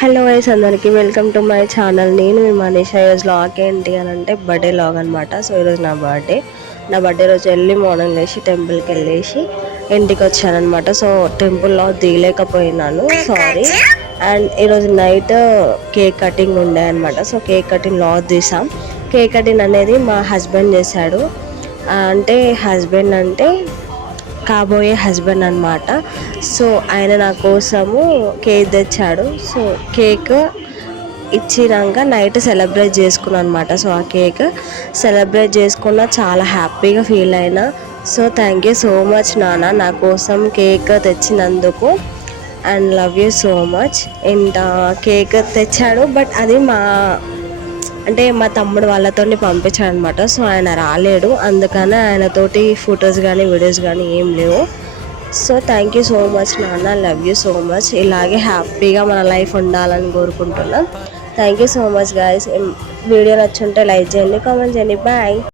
Hello guys, అందరికీ welcome to my channel. నేను మీ మనీషా. ఈరోజు లాగ్ ఏంటి అని అంటే బర్త్డే లాగ్ అనమాట. సో ఈరోజు నా బర్త్డే రోజు ఎర్లీ మార్నింగ్ లేచి టెంపుల్కి వెళ్ళేసి ఇంటికి వచ్చానమాట. సో టెంపుల్ లాగ్ దిగలేకపోయినాను, సారీ. అండ్ ఈరోజు నైట్ కేక్ కటింగ్ ఉండే అనమాట. సో కేక్ కటింగ్ లాగ్ తీసాం. కేక్ కటింగ్ అనేది మా హస్బెండ్ చేశాడు. అంటే హస్బెండ్ అంటే కాబోయే హస్బెండ్ అనమాట. సో ఆయన నా కోసము కేక్ తెచ్చాడు. సో కేక్ ఇచ్చినాక నైట్ సెలబ్రేట్ చేసుకున్నాను అనమాట. సో ఆ కేక్ సెలబ్రేట్ చేసుకున్న చాలా హ్యాపీగా ఫీల్ అయినా. So thank you so much నాన్న, నా కోసం కేక్ తెచ్చినందుకు. And love you so much. ఇంత కేక్ తెచ్చాడు, బట్ అది మా తమ్ముడు వాళ్ళతో పంపించాడు అనమాట. సో ఆయన రాలేడు, అందుకని ఆయనతోటి ఫొటోస్ కానీ వీడియోస్ కానీ ఏం లేవు. So thank you so much నాన్న, లవ్ యూ సో మచ్. ఇలాగే హ్యాపీగా మన లైఫ్ ఉండాలని కోరుకుంటున్నాం. Thank you so much guys. Video నచ్చుంటే లైక్ చేయండి, కామెంట్ చేయండి. బాయ్.